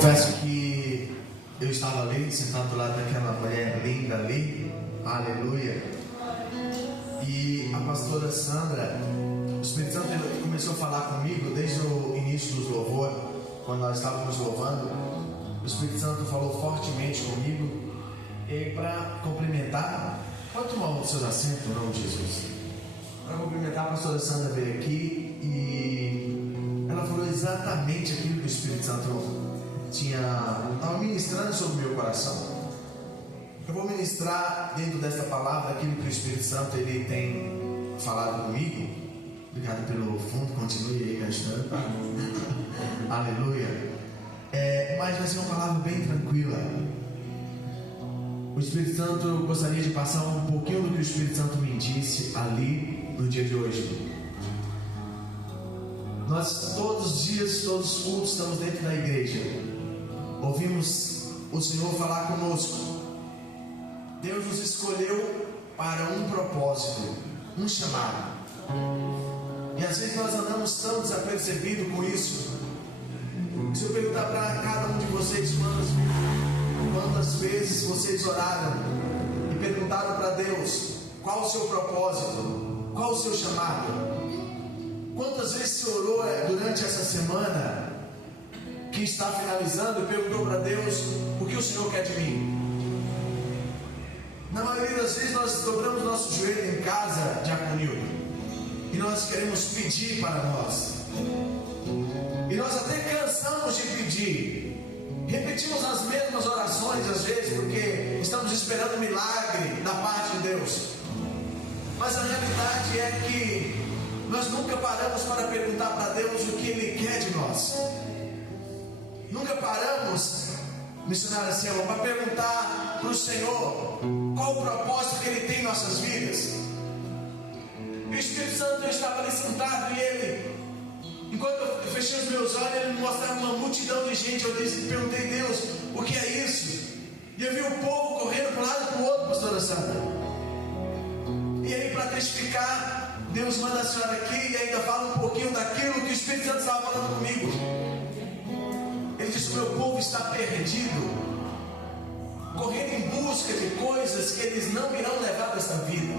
confesso que eu estava ali, sentado do lado daquela mulher linda ali, aleluia, e a pastora Sandra, o Espírito Santo começou a falar comigo desde o início do louvor, quando nós estávamos louvando. O Espírito Santo falou fortemente comigo, e para complementar, pode tomar os seus assentos em nome de Jesus. Para complementar, a pastora Sandra veio aqui e ela falou exatamente aquilo que o Espírito Santo estava ministrando sobre o meu coração. Eu vou ministrar dentro desta palavra aquilo que o Espírito Santo ele tem falado comigo. Obrigado pelo fundo, continue aí gastando. Aleluia. Mas vai ser uma palavra bem tranquila. O Espírito Santo, eu gostaria de passar um pouquinho do que o Espírito Santo me disse ali no dia de hoje. Nós todos os dias, todos os cultos, estamos dentro da igreja. Ouvimos o Senhor falar conosco. Deus nos escolheu para um propósito, um chamado. E às vezes nós andamos tão desapercebidos com isso. Se eu perguntar para cada um de vocês quantas vezes vocês oraram e perguntaram para Deus qual o seu propósito, qual o seu chamado, quantas vezes você orou durante essa semana que está finalizando e perguntou para Deus o que o Senhor quer de mim? Na maioria das vezes nós dobramos nosso joelho em casa, Diaconildo, e nós queremos pedir para nós, e nós até cansamos de pedir, repetimos as mesmas orações às vezes, porque estamos esperando um milagre da parte de Deus. Mas a realidade é que nós nunca paramos para perguntar para Deus o que Ele quer de nós. Nunca paramos, missionário Selma, para perguntar para o Senhor qual o propósito que Ele tem em nossas vidas. O Espírito Santo estava ali sentado e ele, enquanto eu fechei os meus olhos, ele me mostrava uma multidão de gente. Eu perguntei, Deus, o que é isso? E eu vi o povo correndo para um lado e para o outro, pastora Sandra. E aí, para testificar, Deus manda a senhora aqui e ainda fala um pouquinho daquilo que o Espírito Santo estava falando comigo. Ele disse: o meu povo está perdido, correndo em busca de coisas que eles não irão levar desta vida,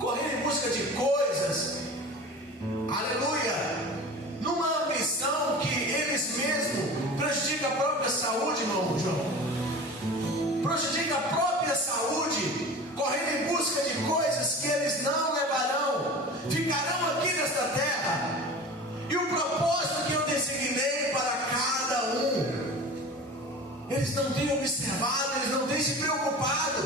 correndo em busca de coisas, aleluia, numa ambição que eles mesmos prejudicam a própria saúde, irmão João, prejudica a própria saúde, correndo em busca de coisas que eles não levarão, ficarão aqui nesta terra. E o propósito que eu designei para cada um, eles não têm observado, eles não têm se preocupado.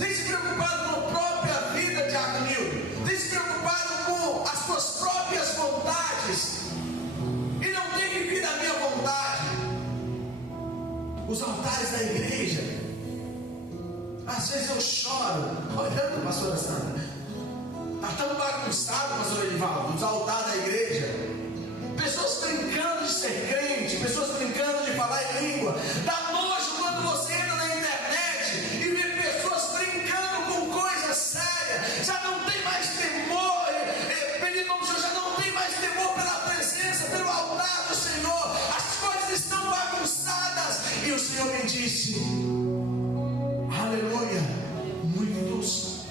Têm se preocupado com a própria vida, Diaconildo. Têm se preocupado com as suas próprias vontades. E não têm vivido a minha vontade. Os altares da igreja, às vezes eu choro olhando, pastora Sandra. Está tão bagunçado, pastor Edivaldo, os altares da igreja. Pessoas brincando de ser crente, pessoas brincando de falar em língua. Dá nojo quando você entra na internet e vê pessoas brincando com coisas sérias. Já não tem mais temor, pedindo ao Senhor, já não tem mais temor pela presença, pelo altar do Senhor. As coisas estão bagunçadas. E o Senhor me disse, aleluia, muitos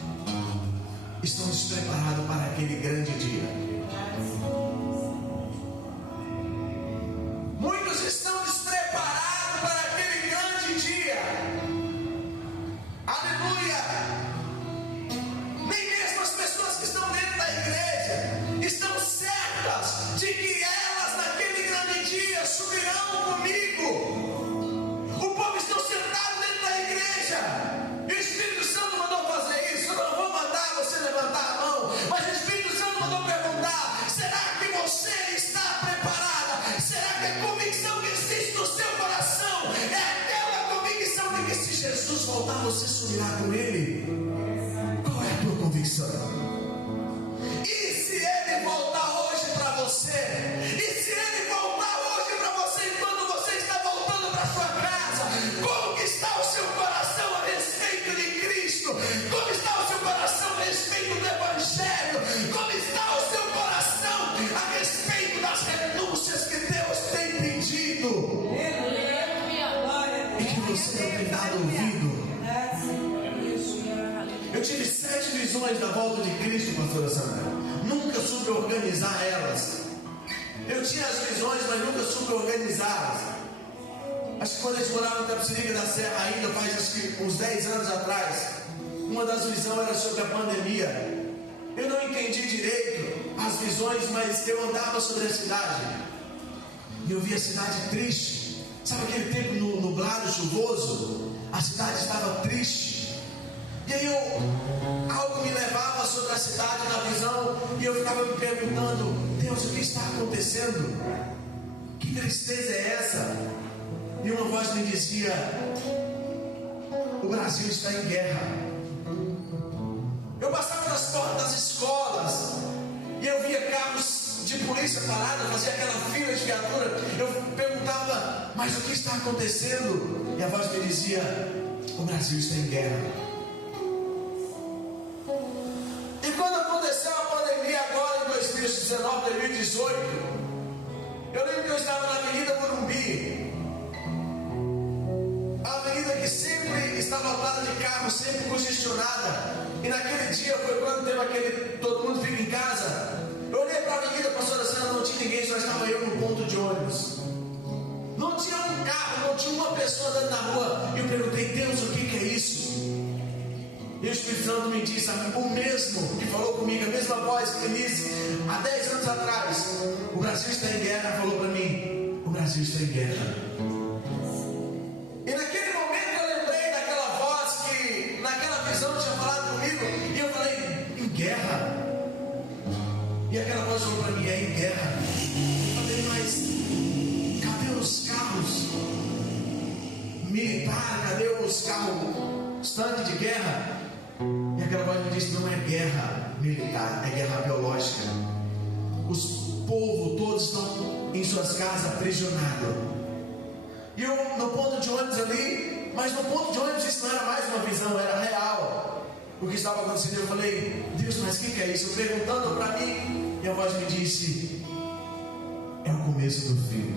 estão despreparados para aquele grande dia. Muitos estão despreparados para aquele grande dia. Aleluia. Nem mesmo as pessoas que estão dentro da igreja estão certas de que elas naquele grande dia subirão comigo. O povo está sentado dentro da igreja. E o Espírito Santo mandou fazer isso. Eu não vou mandar você levantar a mão, mas o Espírito Santo mandou perguntar: será que você está preparada? Será que a convicção que existe no seu coração é aquela convicção de que se Jesus voltar, você subirá com Ele? Qual é a tua convicção? E se Ele voltar hoje para você? E se Ele voltar hoje para você enquanto você está voltando para sua casa? Como que está o seu coração a respeito de Cristo? Como está o seu coração a respeito do Evangelho? Como está o seu coração a respeito das renúncias que Deus tem pedido? visões da volta de Cristo, pastora Samuel. Nunca soube organizar elas. Eu tinha as visões, mas nunca soube organizá-las. Acho que quando a gente morava em Tapicirica da Serra ainda, faz acho que uns 10 anos atrás, uma das visões era sobre a pandemia. Eu não entendi direito as visões, mas eu andava sobre a cidade e eu via a cidade triste. Sabe aquele tempo nublado, chuvoso? A cidade estava triste. E aí algo me levava sobre a cidade na visão e eu ficava me perguntando: Deus, o que está acontecendo? Que tristeza é essa? E uma voz me dizia: o Brasil está em guerra. Eu passava nas portas das escolas e eu via carros de polícia parados, fazia aquela fila de viatura. Eu perguntava: mas o que está acontecendo? E a voz me dizia: o Brasil está em guerra. E quando aconteceu a pandemia agora em 2019, 2018, eu lembro que eu estava na Avenida Morumbi, a avenida que sempre está lotada de carros, sempre congestionada. E naquele dia foi quando teve aquele todo mundo fica em casa. Eu olhei para a avenida, pastora Sandra, não tinha ninguém, só estava eu no ponto de ônibus. Não tinha um carro, não tinha uma pessoa andando na rua. E eu perguntei: Deus, o que é isso? E o Espírito Santo me disse, o mesmo que falou comigo, a mesma voz que me disse há 10 anos atrás: o Brasil está em guerra. Falou para mim: o Brasil está em guerra. E naquele momento eu lembrei daquela voz que naquela visão tinha falado comigo. E eu falei: em guerra? E aquela voz falou para mim: é em guerra. Eu falei: mas cadê os carros militares? Cadê os carros tanques de guerra? E aquela voz me disse: não é guerra militar, é guerra biológica. Os povos todos estão em suas casas aprisionados. E eu no ponto de ônibus ali, mas no ponto de ônibus isso não era mais uma visão, era real o que estava acontecendo. Eu falei: Deus, mas o que é isso? Eu perguntando para mim, e a voz me disse: é o começo do fim.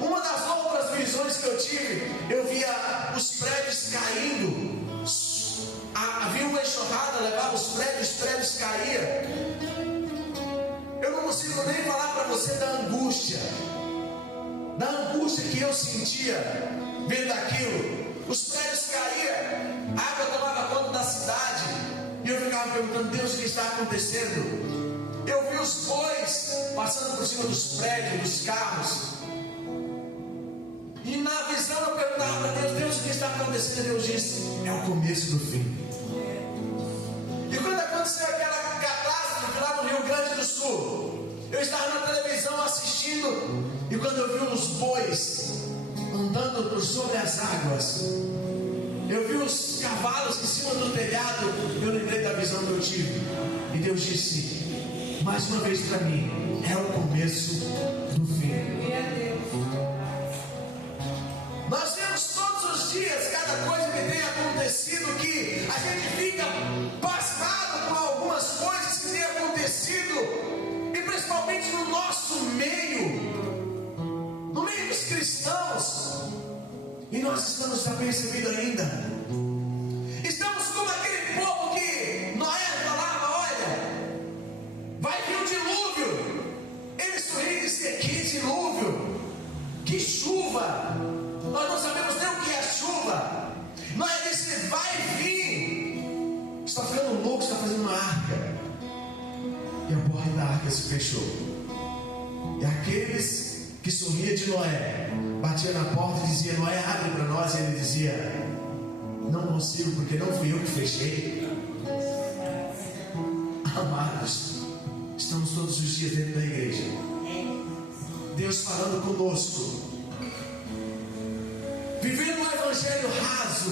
Uma das outras visões que eu tive, eu via os prédios caindo. Havia uma enxurrada, levava os prédios caíam. Eu não consigo nem falar para você da angústia que eu sentia vendo aquilo. Os prédios caíam, a água tomava conta da cidade, e eu ficava perguntando: Deus, o que está acontecendo? Eu vi os bois passando por cima dos prédios, dos carros, e na visão eu perguntava para Deus: Deus, o que está acontecendo? Deus disse: é o começo do fim. E quando aconteceu aquela catástrofe lá no Rio Grande do Sul, eu estava na televisão assistindo, e quando eu vi os bois andando por sobre as águas, eu vi os cavalos em cima do telhado, eu lembrei da visão que eu tive. E Deus disse mais uma vez para mim: é o começo do fim. Nós vemos todos os dias cada coisa que tem acontecido, que a gente fica pasmado com algumas coisas que têm acontecido, e principalmente no nosso meio, no meio dos cristãos, e nós estamos desapercebidos ainda. Estamos como aquele povo que Noé falava: olha, vai vir um dilúvio. Eles sorriam e diziam: que dilúvio, que chuva. Nós não sabemos nem o que é chuva. Noé disse: vai vir. Está ficando louco, está fazendo uma arca. E a porta da arca se fechou. E aqueles que sorriam de Noé batiam na porta e diziam: Noé, abre para nós. E ele dizia: não consigo, porque não fui eu que fechei. Amados, estamos todos os dias dentro da igreja, Deus falando conosco, vivendo um evangelho raso.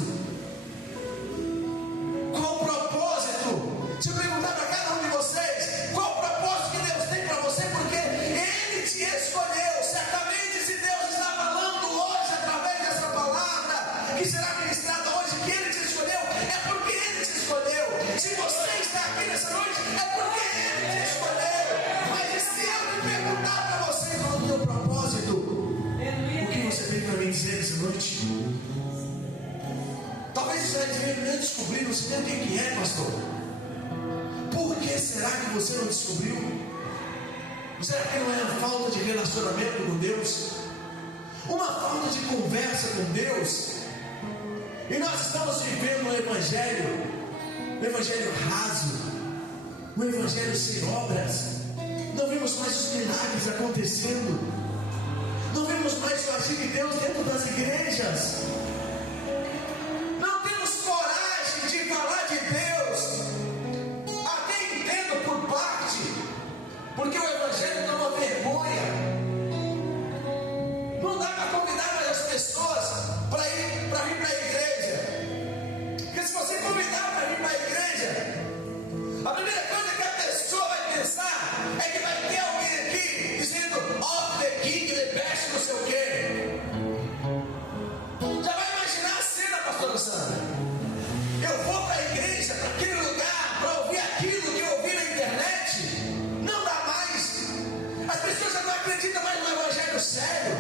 Qual o propósito? Se eu perguntar para cada um de vocês, qual o propósito que Deus tem para você? Porque Ele te escolheu. Certamente, se Deus está falando hoje através dessa palavra que será ministrada hoje, que Ele te escolheu, é porque Ele te escolheu. Se você está aqui nessa noite, é porque Ele te escolheu. Mas se eu me perguntar para você qual é o teu propósito, o que você tem para me dizer essa noite? Talvez você vai dizer: eu descobri, não sei nem o que é, pastor. será que você não descobriu? Será que não é a falta de relacionamento com Deus? Uma falta de conversa com Deus? E nós estamos vivendo um evangelho raso, um evangelho sem obras. Não vemos mais os milagres acontecendo, não vemos mais o agir de Deus dentro das igrejas, não temos coragem de falar de Deus. Até entendo por parte, porque o evangelho é uma vergonha. Não dá para convidar mais as pessoas para vir para a igreja, porque se você convidar para vir para a igreja, a primeira coisa que a pessoa vai pensar é que vai ter alguém aqui dizendo "Of the King, the best", não sei o quê. Já vai imaginar a cena, pastora Sandra? Eu vou para a igreja, para aquele lugar, para ouvir aquilo que eu ouvi na internet. Não dá mais. As pessoas já não acreditam mais no evangelho sério.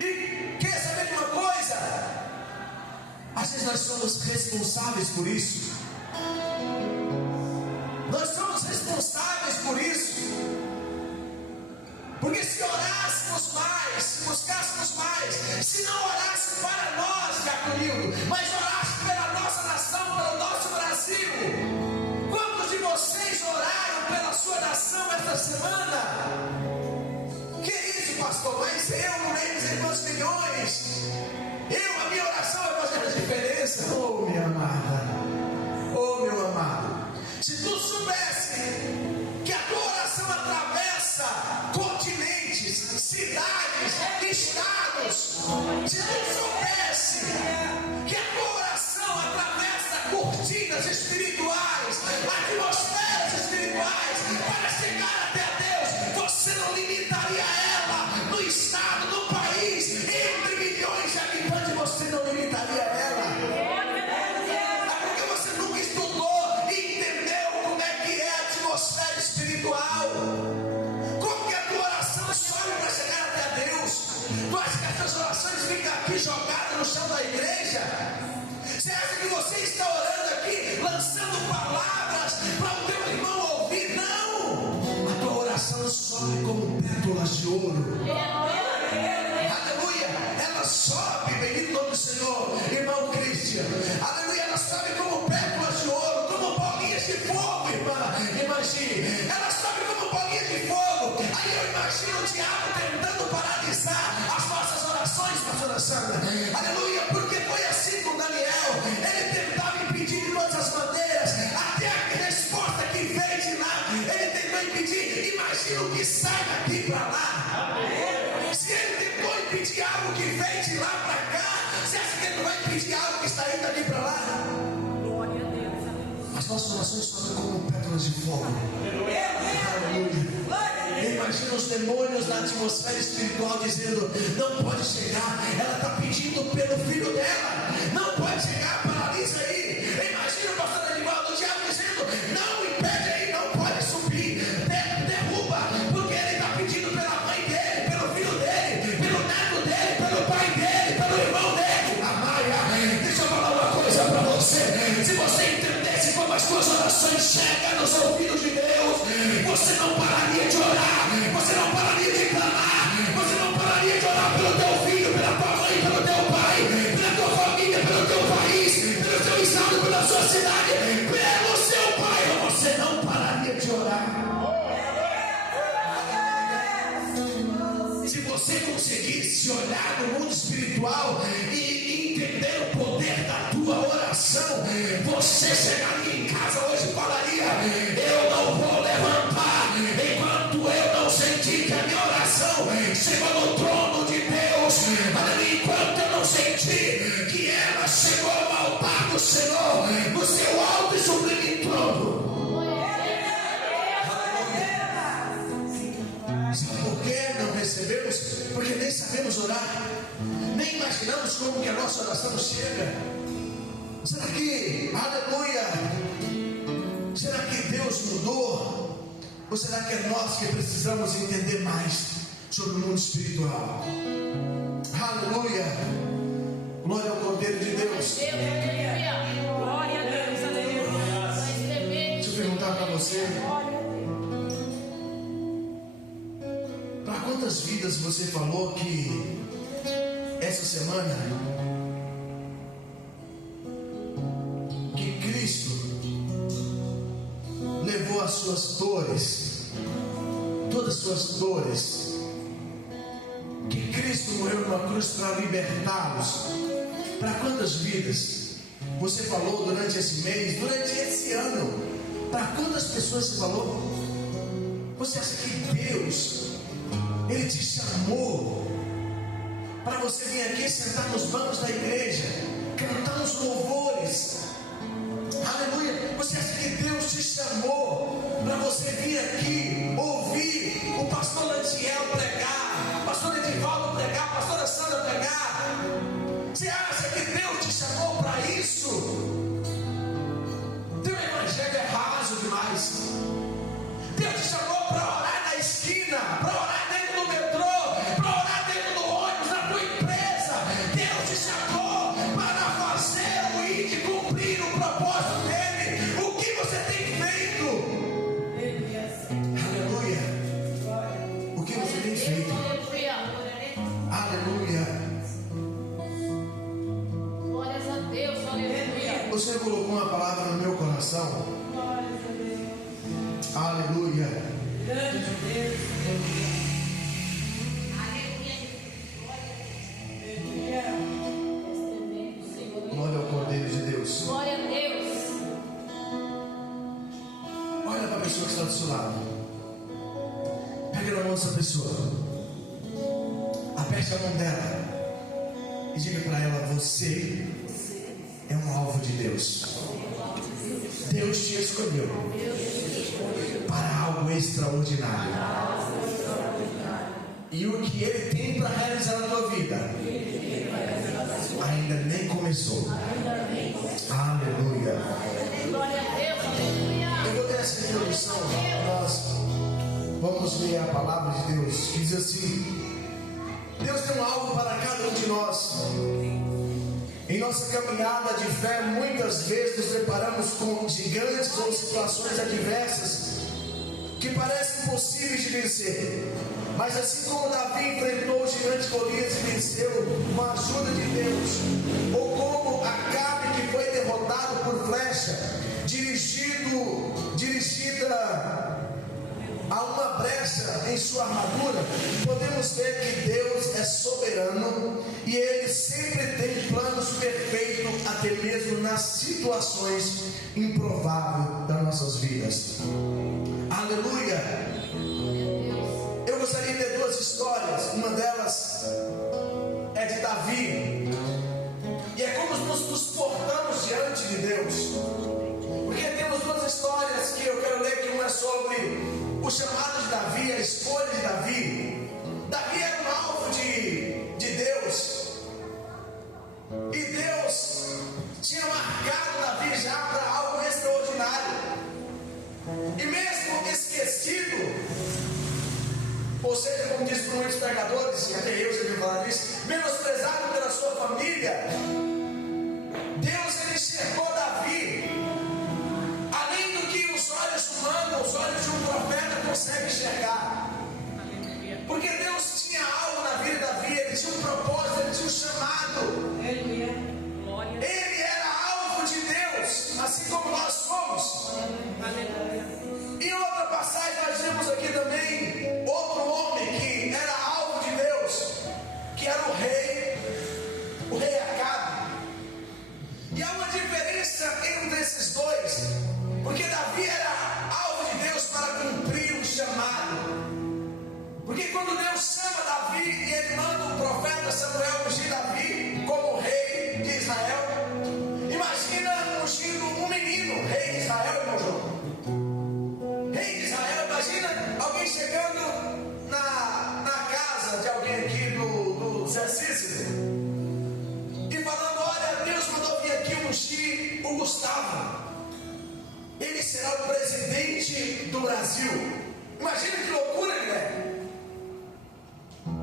E quer saber de uma coisa? Às vezes nós somos responsáveis por isso. Nós somos responsáveis por isso. Porque se orássemos mais, se buscássemos mais, se não orássemos para nós, Jaconildo, mas orássemos pela nossa nação, pelo nosso Brasil. Quantos de vocês oraram pela sua nação esta semana? Que isso, pastor? Mas eu, no meio dos irmãos milhões, a minha oração vai fazer a diferença. Oh, minha amada, oh, meu amado, se tu soubesse que a tua oração atravessa continentes, cidades, estados, se tu soubesse que a tua oração atravessa cortinas espirituais, atmosferas espirituais, para chegar até a Deus, você não limitaria ela no estado, no país, entre milhões de habitantes, você não limitaria ela. É porque você nunca estudou e entendeu como é que é a atmosfera espiritual. Como que a tua oração sobe para chegar até a Deus? Tu acha que as tuas orações ficam aqui jogadas no chão da igreja? Você acha que você está orando aqui, lançando palavras para o teu irmão ouvir? Não! A tua oração sobe como pétalas de ouro. Aleluia! Ela sobe, bendito o nome do Senhor, irmão Cristian. Aleluia! Ela sobe como pétalas de ouro, como bolinhas de fogo, imagine. Ela sobe como bolinhas de fogo. Aí eu imagino o diabo tentando paralisar as nossas orações, pastora Sandra. Aleluia! Porque foi assim com Daniel. Ele tentava impedir de todas as maneiras, até a resposta que veio de lá, ele tentou impedir. Imagina o que sai daqui para lá. Se ele tentou impedir algo que veio de lá para cá, você acha que ele não vai impedir algo que está indo daqui para lá? Glória a Deus. As nossas orações sobem como pétalas de fogo. Aleluia. Imagina os demônios na atmosfera espiritual dizendo: não pode chegar. Ela está pedindo pelo filho dela, não pode chegar, paralisa aí. Imagina o pastor Edivaldo, o diabo dizendo: não, impede aí, não pode subir, derruba, porque ele está pedindo pela mãe dele, pelo filho dele, pelo neto dele, pelo pai dele, pelo irmão dele. Amaia, deixa eu falar uma coisa para você. Se você entendesse como as suas orações chegam nos ouvidos de Deus, você não pararia de orar, você não pararia de clamar, você não pararia de orar pelo teu filho, pela tua mãe, pelo teu pai, pela tua família, pelo teu país, pelo teu estado, pela sua cidade, pelo seu bairro. Você não pararia de orar. Se você conseguisse olhar no mundo espiritual e entender o poder da tua oração, você chegaria em casa hoje e falaria: eu não vou levantar enquanto eu não sentir que a minha oração chegou no trono de Deus, enquanto eu não sentir que ela chegou ao altar do Senhor, no seu alto e sublime trono. Sabe por que não recebemos? Porque nem sabemos orar, nem imaginamos como que a nossa oração chega. Será que, aleluia, será que Deus mudou? Ou será que é nós que precisamos entender mais sobre o mundo espiritual? Aleluia, glória ao Cordeiro de Deus. Glória a Deus, aleluia. perguntar para você: para quantas vidas você falou que essa semana que Cristo levou as suas dores, todas as suas dores, que Cristo morreu numa cruz para libertá-los? Para quantas vidas você falou durante esse mês, durante esse ano? Para quantas pessoas você falou? Você acha que Deus, Ele te chamou para você vir aqui sentar nos bancos da igreja, cantar os louvores? Aleluia! Você acha que Deus te chamou para você vir aqui ouvir o pastor Lantiel pregar, o pastor Edivaldo pregar, a pastora Sandra pregar? Você acha que Deus te chamou para isso? Teu evangelho é raso demais. Deus te chamou para orar na esquina, para orar dentro do metrô, para orar dentro do ônibus, na tua empresa. Deus te chamou para fazer o ir e cumprir o propósito dele. O que você tem feito? Aleluia. O que você tem feito? Aleluia. O Senhor colocou uma palavra no meu coração. Aleluia. Glória ao Cordeiro de Deus. Glória a Deus. Olha para a pessoa que está do seu lado. Pega na mão dessa pessoa. Aperte a mão dela. E diga para ela: você é um alvo de Deus. Deus te escolheu para algo extraordinário. E o que Ele tem para realizar na tua vida ainda nem começou. Aleluia. Eu vou ter essa introdução. Nós vamos ler a palavra de Deus, que diz assim: Deus tem um alvo para cada um de nós. Em nossa caminhada de fé, muitas vezes nos deparamos com gigantes ou situações adversas que parecem impossíveis de vencer. Mas assim como Davi enfrentou o gigante Golias e venceu com a ajuda de Deus, ou como Acabe, que foi derrotado por flecha dirigida a uma brecha em sua armadura, podemos ver que Deus é soberano e Ele sempre tem planos perfeitos, até mesmo nas situações improváveis das nossas vidas. Aleluia! Eu gostaria de ter duas histórias. Uma delas é de Davi, e é como nos portamos diante de Deus, porque temos duas histórias que eu quero ler, que uma é sobre o chamado de Davi, a escolha de Davi. Davi era um alvo de Deus, e Deus tinha marcado Davi já para algo extraordinário. E mesmo esquecido, ou seja, como diz por muitos pregadores, e até eu já vi falar disso, menosprezado pela sua família, Deus ele enxergou Davi além do que os olhos humanos, os olhos de um profeta conseguem enxergar. Porque Deus tinha algo na vida de Davi, ele tinha um propósito, ele tinha um chamado. Ele era alvo de Deus, assim como nós somos. Em outra passagem nós vemos aqui também outro homem que era alvo de Deus, que era o rei Acabe. E há uma diferença entre esses dois, porque Davi era alvo de Deus para cumprir o chamado. Porque quando Deus chama Davi e ele manda o profeta Samuel ungir Davi como rei de Israel, imagina ungindo um menino, rei de Israel, irmão João. Rei de Israel, imagina alguém chegando na casa de alguém aqui do Zé Cícero e falando: olha, Deus mandou vir aqui ungir o Gustavo, ele será o presidente do Brasil. Imagina que loucura ele é.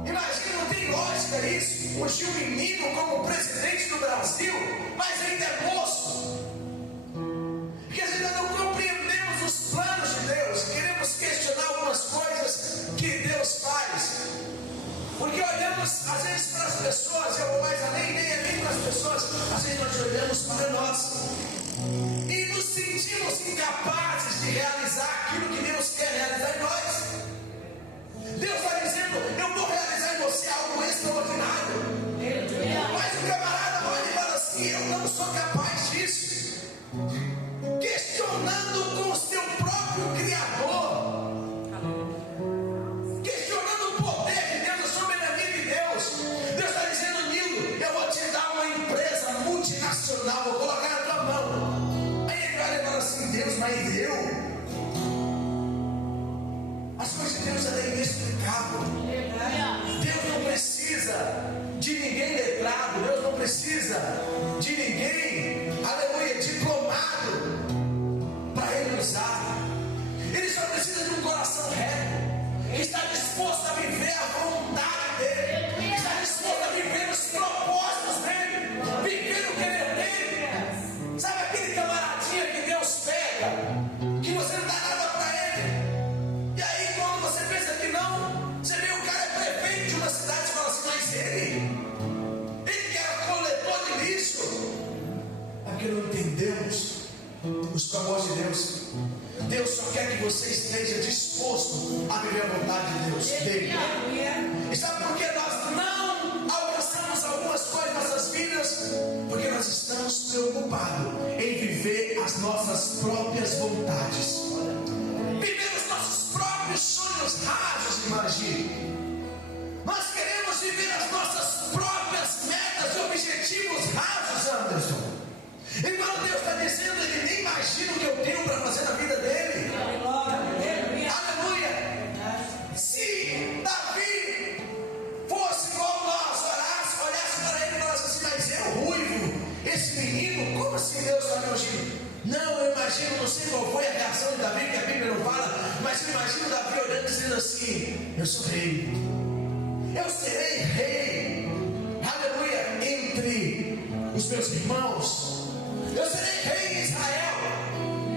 Imagina, não tem lógica isso, ungir um menino como presidente do Brasil, mas ainda é moço. Porque ainda não compreendemos os dele. E sabe por que nós não alcançamos algumas coisas nas nossas vidas? Porque nós estamos preocupados em viver as nossas próprias vontades, viver os nossos próprios sonhos rasos, imagine. Nós queremos viver as nossas próprias metas e objetivos rasos, Anderson. E quando Deus está dizendo, ele nem imagina o que eu tenho para fazer na vida dele. Aleluia. Se Davi fosse como nós, olhasse para ele e falasse assim, mas é o ruivo, esse menino, como assim Deus está me ungindo? Não, eu imagino, não sei qual foi a reação de Davi, que a Bíblia não fala, mas eu imagino Davi olhando e dizendo assim, eu sou rei, eu serei rei, aleluia, entre os meus irmãos, eu serei rei em Israel.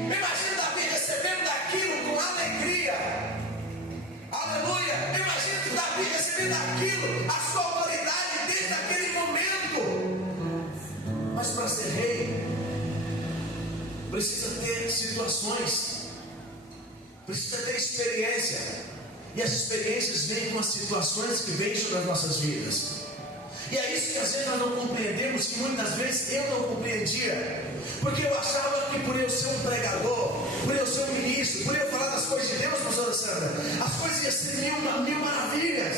Imagina Davi recebendo daquilo com alegria, aleluia. Imagina Davi recebendo aquilo, a sua autoridade desde aquele momento. Mas para ser rei, precisa ter situações, precisa ter experiência, e as experiências vêm com as situações que vêm sobre as nossas vidas. E é isso que às vezes nós não compreendemos, que muitas vezes eu não compreendia, porque eu achava que por eu ser um pregador, por eu ser um ministro, por eu falar das coisas de Deus, pastora Sandra, as coisas iam ser mil maravilhas,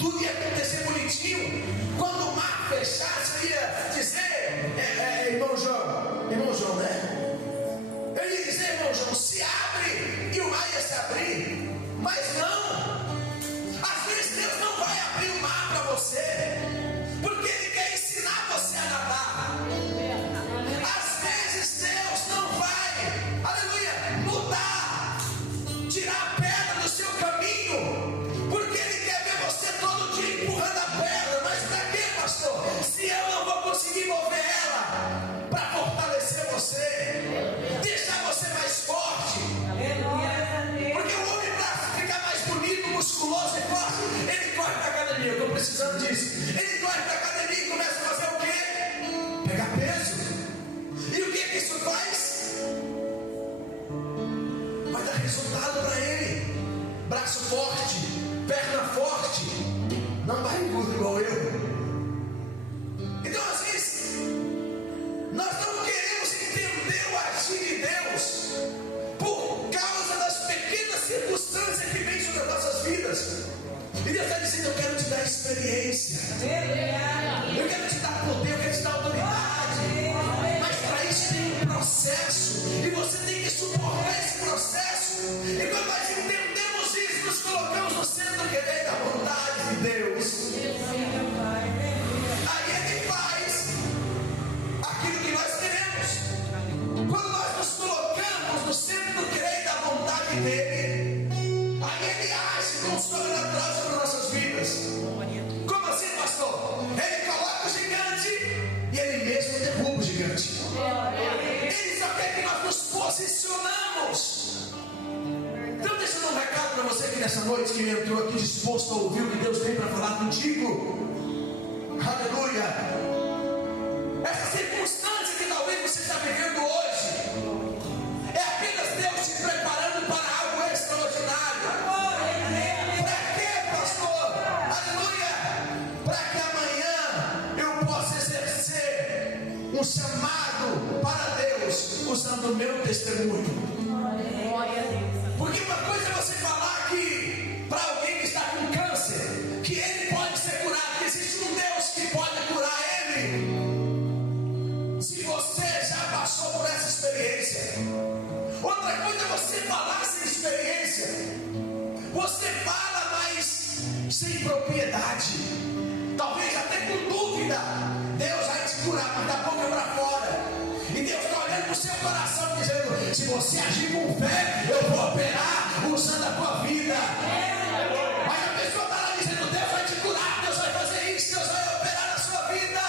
tudo ia acontecer bonitinho. Quando o mar fechasse, eu ia dizer, irmão João, né? Eu ia dizer, irmão João, se abre, e o mar ia se abrir, mas não. Às vezes Deus não vai abrir o mar para você, porque Ele quer ensinar você a nadar. Às vezes Deus não vai, aleluia, mudar, tirar a pedra do seu caminho, porque Ele quer ver você todo dia empurrando a pedra. Mas para quê, pastor? Se eu não vou conseguir mover ela para fortalecer você, deixar você mais forte. Porque o homem, para ficar mais bonito, musculoso e forte, ele corre para a academia. Eu estou precisando disso. Ele corre para a academia e começa a fazer o quê? Pegar peso. E o que isso faz? Vai dar resultado para ele. Braço forte, perna forte, não barrigudo igual eu. Então às vezes nós não queremos entender o agir de Deus por causa das pequenas circunstâncias que vêm sobre as nossas vidas. E Deus está dizendo, eu quero te dar experiência, eu quero te dar poder, eu quero te dar autoridade, mas para isso tem um processo, e você tem que suportar esse processo. E quando nós entendemos isso, nos colocamos no centro do querer da vontade de Deus, aí Ele faz aquilo que nós queremos. Quando nós nos colocamos no centro do querer da vontade dele, aí Ele age com o sobrenatural sobre nossas vidas. Como assim, pastor? Ele coloca o gigante e Ele mesmo derruba o gigante. Ele só quer que nós nos posicionamos. Então deixa eu dar um recado para você que nessa noite que entrou aqui disposto a ouvir o que Deus tem para falar contigo. Aleluia. Essa circunstância que talvez você está vivendo hoje é apenas Deus te preparando para algo extraordinário. Para quê, pastor? Aleluia. Para que amanhã eu possa exercer um chamado para Deus usando o meu testemunho. Porque uma coisa é você falar que para alguém que está com câncer, que ele pode ser curado, que existe um Deus que pode curar ele. Se você já passou por essa experiência. Outra coisa é você falar sem experiência. Você fala, mas sem propriedade. Talvez até com dúvida. Deus vai te curar, mas da boca para fora. E Deus está olhando para o seu coração dizendo, se você agir com fé, eu vou operar usando a tua vida. Mas a pessoa está lá dizendo, Deus vai te curar, Deus vai fazer isso, Deus vai operar na sua vida.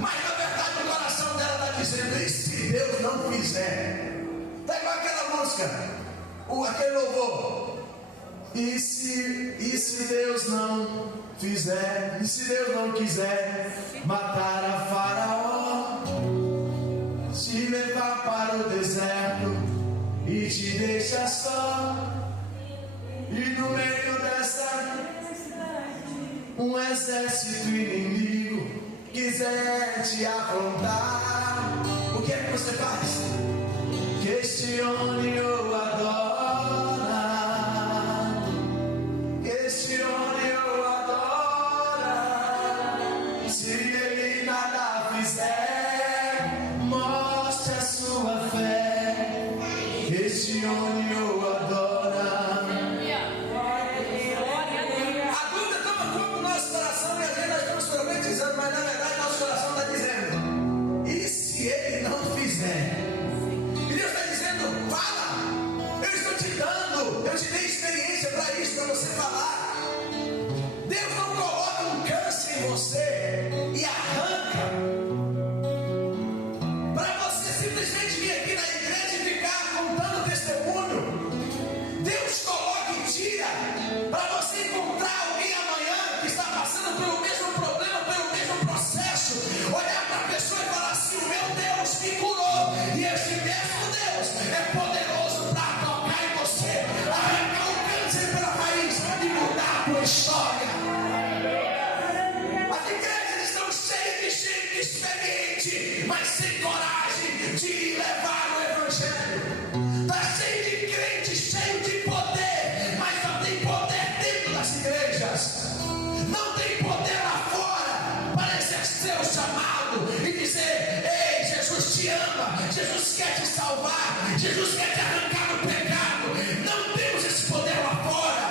Mas na verdade o coração dela está dizendo, e se Deus não fizer? Está igual aquela música, aquele louvor. E se Deus não fizer, e se Deus não quiser matar a Faraó, te levar para o deserto e te deixar só, e no meio dessa um exército inimigo quiser te afrontar, o que é que você faz? Questione ou adora, questione ou adora. Se ele nada fizer, mostre a sua fé. Questione ou adora. A dúvida toma conta do nosso coração e às vezes nós estamos profetizando, mas na verdade nosso coração está dizendo: e se ele não fizer? Eu te dei experiência para isso, para você falar. Deus não coloca um câncer em você e arranca para você simplesmente vir aqui na igreja e ficar contando testemunho. Deus coloca e tira para você encontrar alguém amanhã que está passando pelo mesmo problema, pelo mesmo processo, olhar para a pessoa e falar assim: o meu Deus me curou, e esse mesmo Deus é poderoso para tocar em você, arrancar o câncer pela raiz e mudar a tua história. As igrejas estão cheias de gente experiente, mas sem coragem de levar o evangelho. Está cheio de crente, cheio de poder, mas não tem poder dentro das igrejas. Não tem poder lá fora para exercer o chamado e dizer: ei, Jesus te ama, Jesus quer te salvar, Jesus quer te arrancar do pecado. Não temos esse poder lá fora.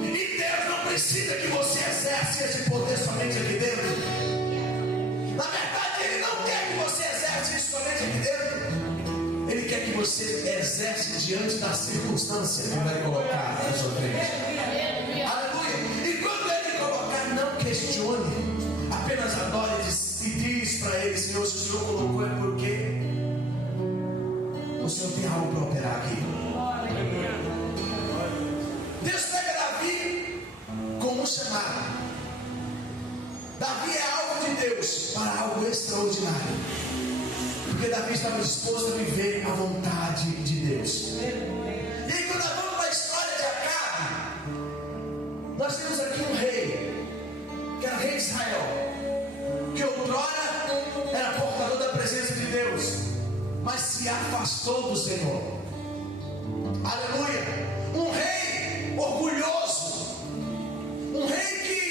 E Deus não precisa que você exerça esse poder somente aqui dentro. Na verdade, Ele não quer que você exerça isso somente aqui dentro. Ele quer que você exerce diante da circunstância que vai colocar na sua frente. Aleluia. E quando Ele colocar, não questione, apenas adore e diz para Ele: Senhor, se o Senhor colocou é porque o Senhor tem algo para operar aqui. Deus pega Davi com um chamado. Davi é alvo de Deus para algo extraordinário, porque Davi estava disposto a viver a vontade de Deus. E aí, quando nós vamos para a história de Acabe, nós temos aqui um rei, que era o rei de Israel, que outrora era portador da presença de Deus, mas se afastou do Senhor. Aleluia. Um rei orgulhoso, um rei que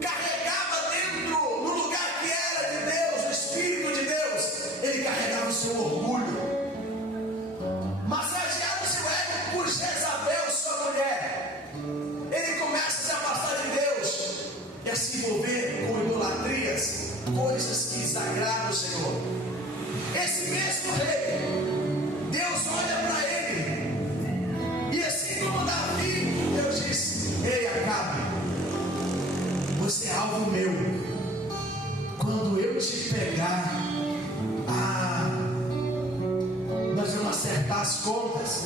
carregava dentro, no lugar que era de Deus, o Espírito de Deus, ele carregava o seu orgulho, massageava o seu ego por Jezabel, sua mulher. Ele começa a se afastar de Deus e a se envolver com idolatrias, coisas que desagradam o Senhor. Esse mesmo rei, Deus olha para ele, e assim como Davi, Deus diz: ei, Acabe, você é alvo meu. Quando eu te pegar, nós vamos acertar as contas.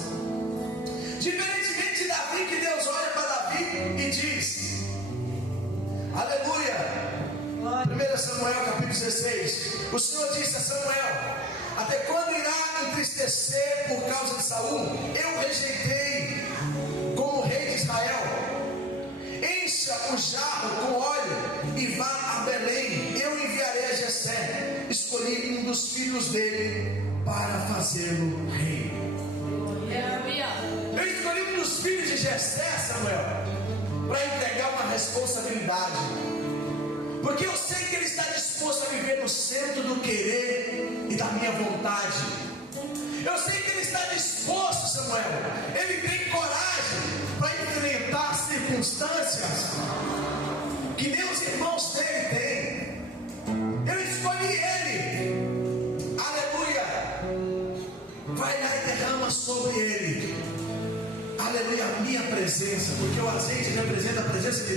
Diferentemente de Davi, que Deus olha para Davi e diz: aleluia. 1 Samuel capítulo 16. O Senhor disse a Samuel: até quando irá entristecer por causa de Saul? Eu rejeitei como rei de Israel. Encha o jarro com óleo e vá a Belém. Eu enviarei a Jessé. Escolhi um dos filhos dele para fazê-lo rei. Eu escolhi um dos filhos de Jessé, Samuel, para entregar uma responsabilidade, porque eu sei que ele está disposto a viver no centro do querer e da minha vontade. Eu sei que ele está disposto, Samuel, ele tem coragem para enfrentar circunstâncias que nem os irmãos dele têm. Eu escolhi ele. Aleluia. Vai lá e derrama sobre ele, aleluia, a minha presença, porque o azeite representa a presença de Deus.